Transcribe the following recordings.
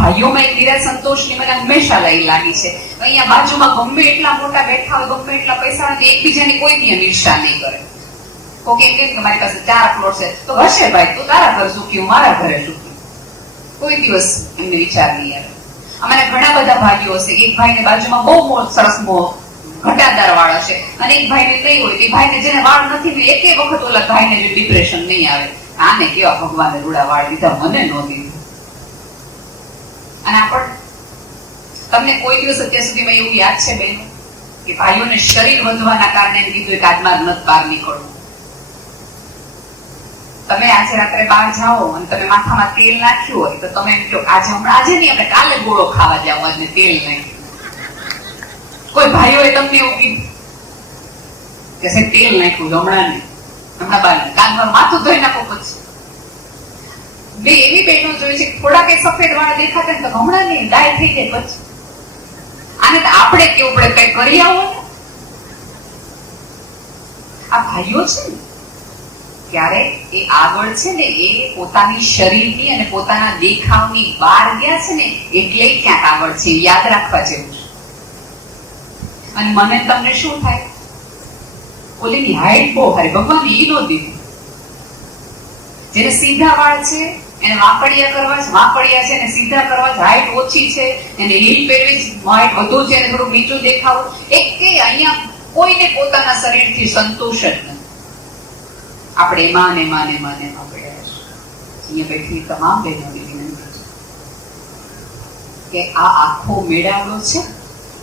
ભાઈઓમાં એક વિરાટ સંતોષની મને હંમેશા લઈ લાગી છે. અહીંયા બાજુમાં ગમે એટલા મોટા બેઠા હોય, ગમે એટલા પૈસા એકબીજાની કોઈ દી ઈર્ષા નહીં કરે. કોક એમ કે મારી પાસે ચાર પ્લોટ છે. તો હશે ભાઈ, તું તારા ઘર સુખી મારા ઘરે સુખી. કોઈ દિવસ એમને વિચાર નહીં આવે. અમારા ઘણા બધા ભાઈઓ હશે. એક ભાઈને બાજુમાં બહુ સરસ ઘટાદાર વાળા છે. અને એક ભાઈને નહીં હોય, એ ભાઈને જેને વાળ નથી ને એકે વખત ઓલા ભાઈને ડિપ્રેશન નહીં આવે. આને કેવા ભગવાને રૂડા વાળ દીધા? મને ન દીધું અને આપણ તમને કોઈ દિવસ અત્યાર સુધીમાં એવું યાદ છે બેન? કે ભાઈઓને શરીર વધવાના કારણે કીધું એક આત્મા નથી બહાર નીકળવું. તમે આજે રાત્રે બહાર જાઓ અને તમે માથામાં તેલ નાખ્યું હોય તો તમે એમ કહો આજે હમણાં આજે નહીં, આપણે કાલે ગોળો ખાવા જાવ આજે તેલ નાખ્યું કોઈ ભાઈઓએ તમને એવું કીધું કે તેલ નાખ્યું હમણાં નહીં, હમણાં બહાર નહીં. કાલ માથું ધોઈ નાખો પછી. બે એવી બહેનો જોઈ છે કે થોડા કઈ સફેદ વાળા દેખાતા ને તો હમણાં નહીં ડાય થઈ જાય પછી. આને તો આપણે કેવું પડે, કઈ કરી આવો? ને આ ભાઈઓ છે ને ત્યારે એ આગળ છે ને, એ પોતાની શરીરની અને પોતાના દેખાવની બહાર ગયા છે ને, એટલે ક્યાંક આગળ છે યાદ રાખવા જેવું અને મને તમને શું થાય? ઓલીની હાઈટ બહુ હારી, ભગવાન એ નો દીધું જેને સીધા વાળ છે એને વાંકડિયા કરવા છે છે એને સીધા કરવા હાઈટ ઓછી છે, એને હીલ પહેરવી હાઈટ વધુ છે એને થોડું નીચું દેખાવું. એક કે અહીંયા કોઈને પોતાના શરીરથી સંતોષ જ નથી. આપણે એમાં ને એમાં ને એમાં છે અહીંયા બેઠી તમામ બહેનોની વિનંતી છે કે આ આખો મેળાવડો છે,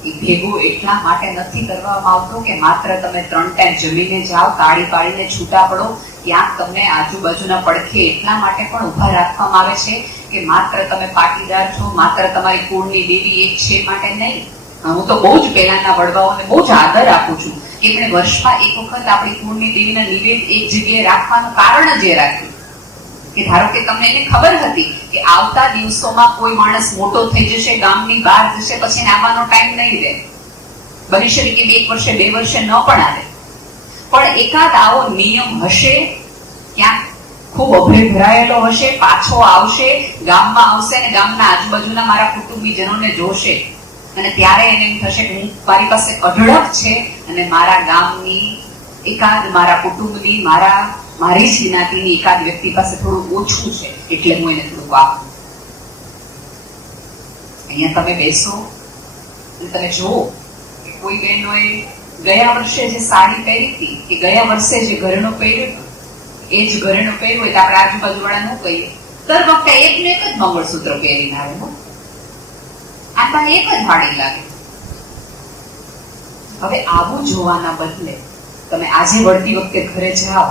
એ ભેગો એટલા માટે નથી કરવામાં આવતો કે માત્ર તમે ત્રણ ટાઈમ જમીને જાઓ કાળી પાડીને છૂટા પડો ક્યાંક તમને આજુબાજુના પડખે એટલા માટે પણ ઊભા રાખવામાં આવે છે કે માત્ર તમે પાટીદાર છો, માત્ર તમારી કુળની દેવી એક છે માટે નહીં. હું તો બહુ જ પહેલાના વડવાઓને બહુ જ આદર આપું છું એમણે વર્ષમાં એક વખત આપણી કુળની દેવીના નિવેદ એક જગ્યાએ રાખવાનું કારણ જ એ રાખ્યું. કે ધારો કે તમને એને ખબર હતી કે આવતા દિવસોમાં કોઈ માણસ મોટો થઈ જશે, ગામની બહાર જશે, પછી આવવાનો ટાઈમ નહીં રહે. બની શકે કે એક વર્ષે, બે વર્ષે ન પણ આવે. પણ એકાદ આવો નિયમ હશે ક્યાંક ખૂબ અભય ભરાયેલો હશે પાછો આવશે ગામમાં આવશે અને ગામના આજુબાજુના મારા કુટુંબીજનોને જોશે. અને ત્યારે એને એમ થશે કે હું મારી પાસે અઢળક છે અને મારા ગામની એકાદ મારા કુટુંબની મારા મારી જ્ઞાતિની એકાદ વ્યક્તિ પાસે થોડું ઓછું છે એટલે હું એને થોડુંક આપું. અહીંયા તમે બેસો તમે જુઓ કે કોઈ બહેનોએ ગયા વર્ષે જે સાડી પહેરી હતી કે ગયા વર્ષે જે ઘરેણું પહેર્યું હતું, એ જ ઘરેણું પહેર્યું હોય તો આપણે આજુબાજુવાળા ન કહીએ. દર વખતે એક એક જ મંગળસૂત્ર પહેરીને આવે હો. આ એક જ વાળી લાગે. હવે આવું જોવાના બદલે તમે આજે વળતી વખતે ઘરે જાઓ,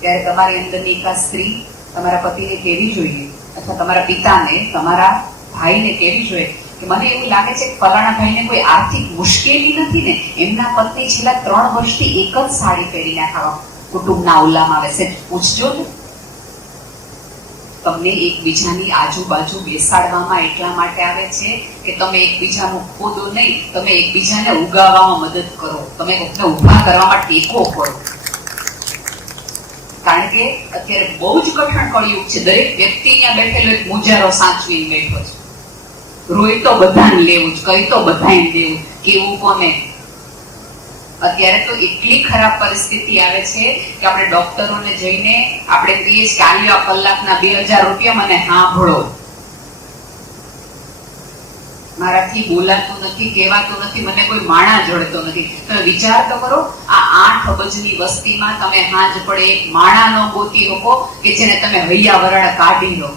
ત્યારે તમારી અંદરની એકા સ્ત્રી તમારા પતિને કેવી જોઈએ અથવા તમારા પિતાને, તમારા ભાઈને કેવી જોઈએ કે મને એવું લાગે છે કે ફલાણા ભાઈને કોઈ આર્થિક મુશ્કેલી નથી ને? એમના પત્ની છેલ્લા ત્રણ વર્ષથી એક જ સાડી પહેરીને આખા કુટુંબના ઓલામાં આવે છે. પૂછજો ને. તમને એકબીજાની આજુબાજુ બેસાડવામાં એટલા માટે આવે છે કે તમે એકબીજાનું ખોદો નહીં, તમે એકબીજાને ઉગાવવામાં મદદ કરો. તમે કોકને ઊભા કરવામાં ટેકો કરો. કારણ કે અત્યારે બહુ જ કઠણ કળિયુગ છે. દરેક વ્યક્તિ અહીંયા બેઠેલો એક મુજારો સાચવીને બેઠો છે. રોય તો બધાને લેવું જ, કહી તો બધાને દેવું. કેવું કોને? અત્યારે તો એટલી ખરાબ પરિસ્થિતિ આવે છે કે આપણે ડોક્ટરોને જઈને આપણે કહીએ કે કલાકના બે હજાર રૂપિયા મને સાંભળો. મારાથી બોલાતું નથી, કહેવાતું નથી, મને કોઈ માણા જડતો નથી. તમે વિચાર તો કરો, આ આઠ અબજની વસ્તીમાં તમે હાજ પડે એક માણા નો ગોતી શકો કે જેને તમે હૈયા કાઢી લો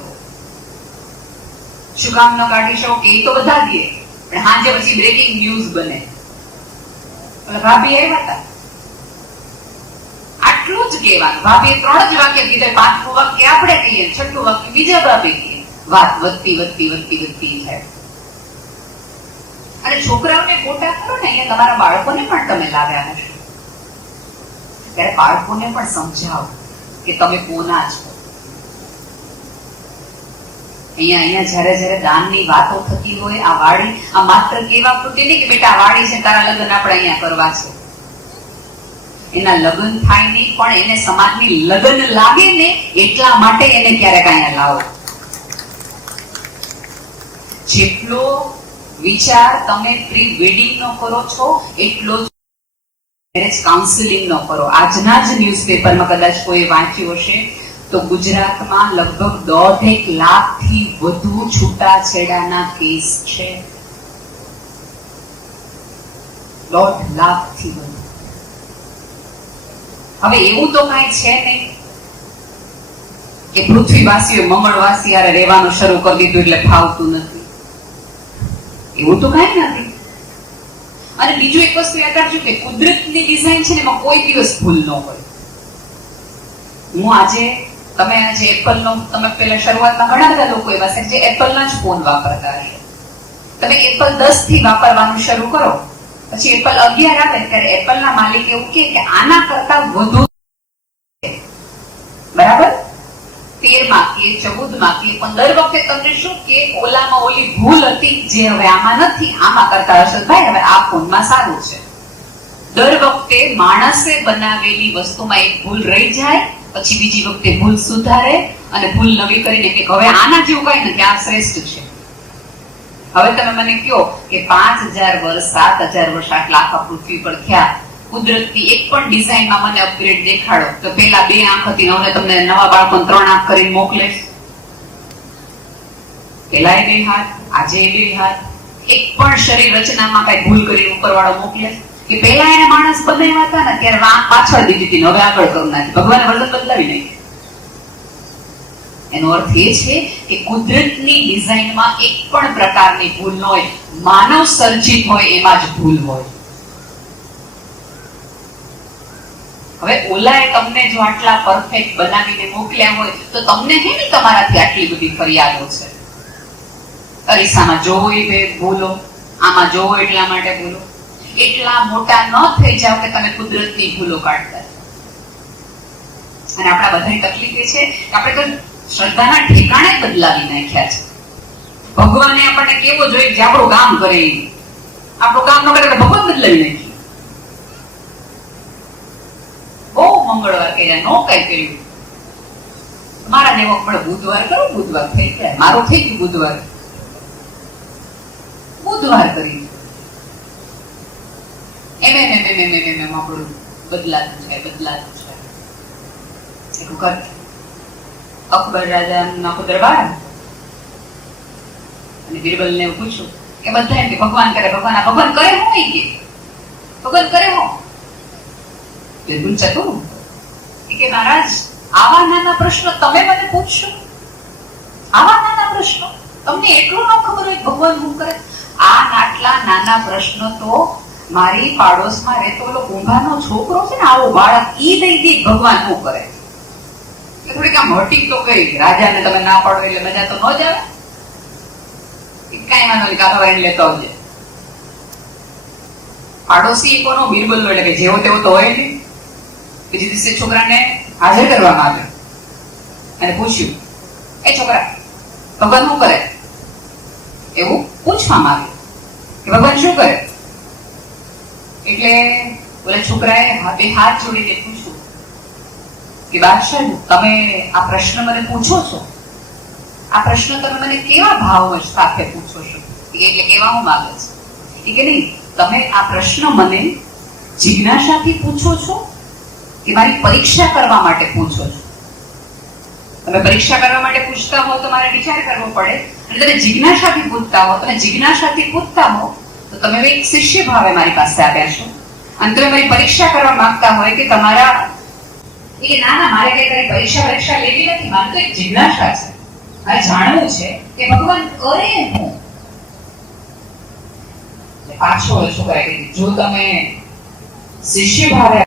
શું કામ ન કાઢી શકો? કે એ તો બધા દે. પણ હાજે પછી બ્રેકિંગ ન્યૂઝ બને. ભાભી આવ્યા હતા. આટલું જ કહેવાનું ભાભી ત્રણ જ વાક્ય કીધા. પાંચમું વાક્ય આપણે કહીએ, છઠ્ઠું વાક્ય બીજા ભાભી કહીએ. વાત વધતી વધતી વધતી વધતી જાય અને છોકરાઓને ખોટા કરો ને, અહીંયા તમારા બાળકોને પણ તમે લાવ્યા હશો. ત્યારે બાળકોને પણ સમજાવો કે તમે કોના છો. અહીંયા અહીંયા જ્યારે જ્યારે દાનની વાતો થતી હોય, આ વાડી, આ માત્ર કેવા પૂરતી નહીં કે બેટા વાડી છે, તારા લગ્ન આપણે અહીંયા કરવા છે. એના લગ્ન થાય નહીં, પણ એને સમાજની લગ્ન લાગે ને, એટલા માટે એને ક્યારેક અહીંયા લાવો. જેટલો વિચાર તમે પ્રી વેડિંગ નો કરો છો, એટલો મેરેજ કાઉન્સિલિંગ નો કરો. આજના જ ન્યૂઝપેપરમાં કદાચ કોઈ વાંચ્યું હશે તો ગુજરાતમાં લગભગ દોઢેક લાખથી વધુ છૂટાછેડાના કેસ છે. દોઢ લાખથી વધુ. હવે એવું તો કઈ છે નહીં કે પૃથ્વીવાસીઓ મંગળવાસી હારે રહેવાનું શરૂ કરી દીધું એટલે ફાવતું નથી. એવું તો કઈ નથી. અને બીજું એક વસ્તુ યાદ રાખજો કે કુદરતની ડિઝાઇન છે ને એમાં કોઈ દિવસ ભૂલ ન હોય. હું આજે તમે આજે એપલ નો, તમે પેલા શરૂઆતમાં ઘણા બધા લોકો એવા છે જે એપલ ના જ ફોન વાપરતા હશે તમે એપલ દસથી વાપરવાનું શરૂ કરો. પછી એપલ અગિયાર આવે ત્યારે એપલ ના માલિક એવું કે આના કરતા વધુ બરાબર? તેરમાં કે ચૌદમાં કે પણ દર વખતે તમને શું કે ઓલામાં ઓલી ભૂલ હતી જે હવે આમાં નથી, આમાં કરતા હર્ષદભાઈ હવે આ ફોનમાં સારું છે. દર વખતે માણસે બનાવેલી વસ્તુમાં એક ભૂલ રહી જાય પછી બીજી વખતે ભૂલ સુધારે અને ભૂલ નવી કરીને કે હવે આના જેવું કઈ નથી, આ શ્રેષ્ઠ છે. હવે તમે મને કહો કે પાંચ હજાર વર્ષ સાત હજાર વર્ષ આટલા આખા પૃથ્વી પર થયા. કુદરતની એક પણ ડિઝાઇનમાં મને અપગ્રેડ દેખાડો. તો પેલા બે આંખ હતી, હવે તમને નવા બાળકોને ત્રણ આંખ કરીને મોકલે પેલા એ બે હાથ, આજે એ બે હાથ. એક પણ શરીર રચનામાં કઈ ભૂલ કરી ઉપરવાળો મોકલે કે પેલા એને માણસ બદલાવ્યા હતા ને ત્યારે આંખ પાછળ દીધી હતી હવે આગળ કરું નાખી ભગવાને વર્તન બદલાવી નાખ્યું. એનો અર્થ એ છે કે કુદરતની ડિઝાઇનમાં એક પણ પ્રકારની ભૂલ ન હોય, માનવ સર્જિત હોય, એમાં જ ભૂલ હોય. હવે ઓલાએ તમને જો આટલા પરફેક્ટ બનાવીને મોકલ્યા હોય, તો તમને ને તમારાથી આટલી બધી ફરિયાદો છે? અરીસામાં જોવો એ ભૂલો, આમાં જોવો એટલા માટે ભૂલો. એટલા મોટા ન થઈ જાવ કે તમે કુદરતની ભૂલો કાઢતા. અને આપણા બધાની તકલીફ એ છે કે આપણે તો શ્રદ્ધાના ઠેકાણે બદલાવી નાખ્યા છે. ભગવાને આપણને કેવો જોઈએ કે આપણું કામ કરે આપણું કામ ન કરે ભગવાન બદલાવી નાખી બહુ મંગળવાર કર્યા, નો કઈ કર્યું. મારા નેવો પણ બુધવાર કરો, બુધવાર થઈ ગયા મારું થઈ ગયું બુધવાર. બુધવાર કરી. એમ એમ એમ એમ એમ એમ એમ, આપણું બદલાતું છે બદલાતું છે એક વખત અકબર રાજાનો દરબાર અને બિરબલને પૂછ્યું કે બધા એમ કે ભગવાન કરે, ભગવાન ભગવાન કરે હું કે. ભગવાન કરે હું. બિલકુલ ચતું કે મહારાજ, આવા નાના પ્રશ્નો તમે મને પૂછશો? આવા નાના પ્રશ્નો? તમને એટલું ન ખબર હોય ભગવાન હું કરે? આ આટલા નાના પ્રશ્નો તો મારી પાડોશમાં રહેતો ઓલો ઊંઘાનો છોકરો છે ને, આવો બાળક, ઈ દઈ દે, ભગવાન શું કરે? એટલે થોડીક આમ હટી તો કરી રાજાને તમે ના પાડો એટલે મજા તો ન જ આવે. કાંઈ વાંધો નહીં કાકા ભાઈને લેતો આવજે. પાડોશી કોનો બિરબલ એટલે કે જેવો તેવો તો હોય નહીં. બીજી દિવસે છોકરાને હાજર કરવામાં આવ્યો. અને પૂછ્યું, એ છોકરા, ભગવાન શું કરે? એવું પૂછવામાં આવ્યું કે ભગવાન શું કરે? એટલે ઓલા છોકરાએ બે હાથ જોડીને પૂછ્યું કે બાદશાહ તમે આ પ્રશ્ન મને પૂછો છો? આ પ્રશ્ન તમે મને કેવા ભાવ સાથે પૂછો છો? એટલે કેવા હું માંગે છે કે નહીં, તમે આ પ્રશ્ન મને જિજ્ઞાસાથી પૂછો છો કે મારી પરીક્ષા કરવા માટે પૂછો છો? તમે પરીક્ષા કરવા માટે પૂછતા હો તો મારે વિચાર કરવો પડે. અને તમે જિજ્ઞાસાથી પૂછતા હો, તમે જિજ્ઞાસાથી પૂછતા હો તો તમે એક શિષ્ય ભાવે મારી પાસે આવ્યા છો. અને તમે મારી પરીક્ષા કરવા માંગતા હોય કે તમારા એ ના ના, મારે કઈ તારી પરીક્ષા પરીક્ષા લેવી નથી. મારે તો એક જિજ્ઞાસા છે. મારે જાણવું છે કે ભગવાન કરે હું. પાછો ઓલો છોકરાએ કે જો તમે શિષ્ય ભાવે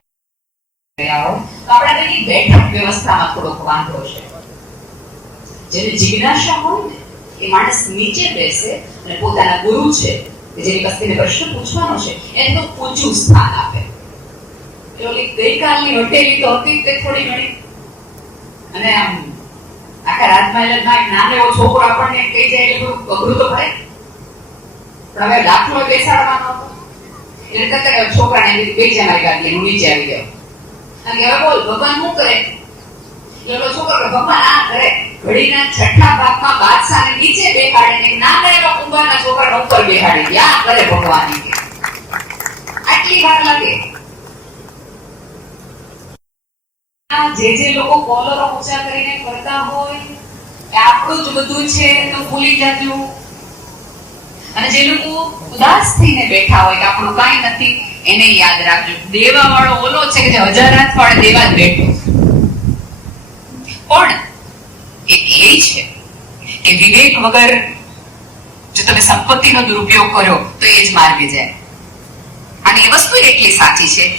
હો તો આપણા તેની બેઠક વ્યવસ્થામાં થોડોક વાંધો છે. જેને જિજ્ઞાસા હોય ને, એ માણસ નીચે બેસે અને પોતાના ગુરુ છે. જેની પાસે તેને પ્રશ્ન પૂછવાનો છે એને તો ઊંચું સ્થાન આપે. ઓલી ગઈકાલની હટેલી તો હતી તે થોડી ઘણી. અને આમ આખા રાજમહેલમાં એક નાનો એવો છોકરો આપણને કહી જાય એટલે થોડું અઘરું તો ભાઈ. પણ હવે દાખલો બેસાડવાનો હતો. એટલે કરતા છોકરાને કીધું, બેસી જાય મારી ગાડી હું નીચે આવી ગયો. અને હવે બોલ ભગવાન શું કરે? એટલે છોકરો ભગવાન આ ઘડીના છઠ્ઠા ભાગમાં બાદશાહને નીચે બેહાડીને નાના એવા કુંભારના છોકરાને ઉપર બેહાડી દે. કરે ભગવાન આટલી વાર લાગે. જે જે લોકો કોલરો ઊંચા કરીને કરતા હોય, એ આપણું જ બધું છે, તો ભૂલી જજો. અને જે લોકો ઉદાસ થઈને બેઠા હોય, કે આપણું કાંઈ નથી, એને યાદ રાખજો. દેવા વાળો ઓલો છે કે જે હજાર હાથ વાળે દેવા જ બેઠો. પણ એ છે કે વિવેક વગર જો તમે સંપત્તિનો દુરુપયોગ કરો, તો એ જ માર્ગે જાય. અને એ વસ્તુ એટલી સાચી છે.